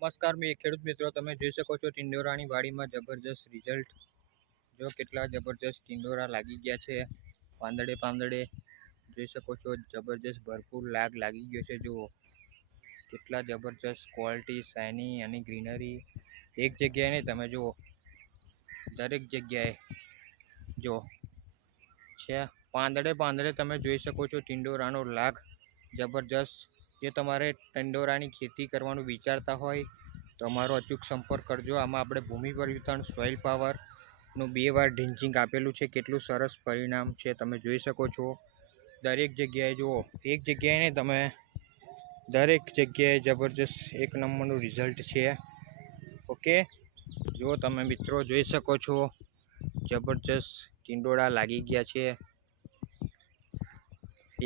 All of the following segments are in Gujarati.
નમસ્કાર ખેડૂત મિત્રો, તમે જોઈ શકો છો ટિંડોરાની વાડીમાં જબરજસ્ત રિઝલ્ટ. જો કેટલા જબરજસ્ત ટિંડોરા લાગી ગયા છે. પાંદડે પાંદડે જોઈ શકો છો, જબરજસ્ત ભરપૂર લાગી ગયો છે. જુઓ કેટલા જબરજસ્ત ક્વોલિટી, શાઇની અને ગ્રીનરી એક જગ્યાએ નહીં, તમે જુઓ દરેક જગ્યાએ જો છે. પાંદડે પાંદડે તમે જોઈ શકો છો ટિંડોરાનો લાગ જબરજસ્ત. જો તમારે ટિંડોરાની ખેતી કરવાનું વિચારતા હોય તો અમારો અચૂક સંપર્ક કરજો. આમાં આપણે ભૂમિ પરિવર્તન, સોઇલ પાવરનું 2 વાર ઢીંચિંગ આપેલું છે. કેટલું સરસ પરિણામ છે તમે જોઈ શકો છો. દરેક જગ્યાએ જુઓ, એક જગ્યાએ નહીં, તમે દરેક જગ્યાએ જબરજસ્ત એક નંબરનું રિઝલ્ટ છે. ઓકે, જો તમે મિત્રો જોઈ શકો છો જબરજસ્ત ટિંડોળા લાગી ગયા છે.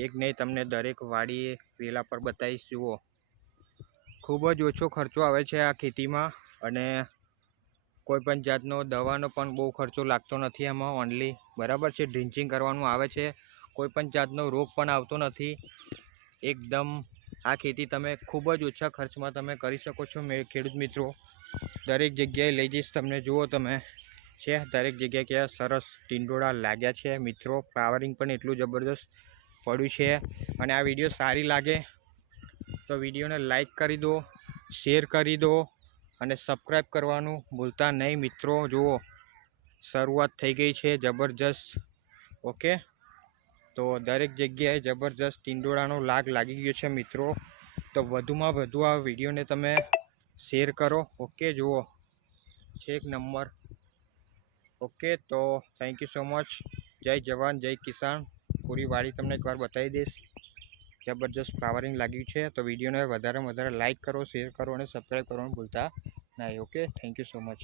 એક નહીં, તમને દરેક વાડીએ વેલા પર બતાવીશ. જુઓ ખૂબ જ ઓછો ખર્ચો આવે છે આ ખેતીમાં, અને કોઈ પણ જાતનો દવાનો પણ બહુ ખર્ચો લાગતો નથી આમાં. ઓનલી બરાબર છે, ડ્રિંચિંગ કરવાનું આવે છે. કોઈ પણ જાતનો રોગ પણ આવતો નથી. એકદમ આ ખેતી તમે ખૂબ જ ઓછા ખર્ચમાં તમે કરી શકો છો ખેડૂત મિત્રો. દરેક જગ્યાએ લઈ જઈશ તમને. જુઓ તમે છે દરેક જગ્યાએ કેવા સરસ ટિંડોળા લાગ્યા છે મિત્રો. ફ્લાવરિંગ પણ એટલું જબરદસ્ત પડ્યું છે. અને આ વિડીયો સારી લાગે તો વિડીયોને લાઈક કરી દો, શેર કરી દો અને સબસ્ક્રાઈબ કરવાનું ભૂલતા નહીં મિત્રો. જુઓ શરૂઆત થઈ ગઈ છે જબરજસ્ત. ઓકે, તો દરેક જગ્યાએ જબરજસ્ત ટિંડોળાનો લાગી ગયો છે મિત્રો. તો વધુમાં વધુ આ વિડીયોને તમે શેર કરો. ઓકે, જુઓ છે એક નંબર. ઓકે, તો થેન્ક યુ સો મચ. જય જવાન, જય કિસાન. પૂરી વાડી તમને એકવાર બતાવી દઈશ. જબરજસ્ત ફ્લાવરિંગ લાગ્યું છે. તો વિડીયોને વધારે લાઈક કરો, શેર કરો અને સબસ્ક્રાઈબ કરવાનું ભૂલતા નહીં. Okay, thank you so much.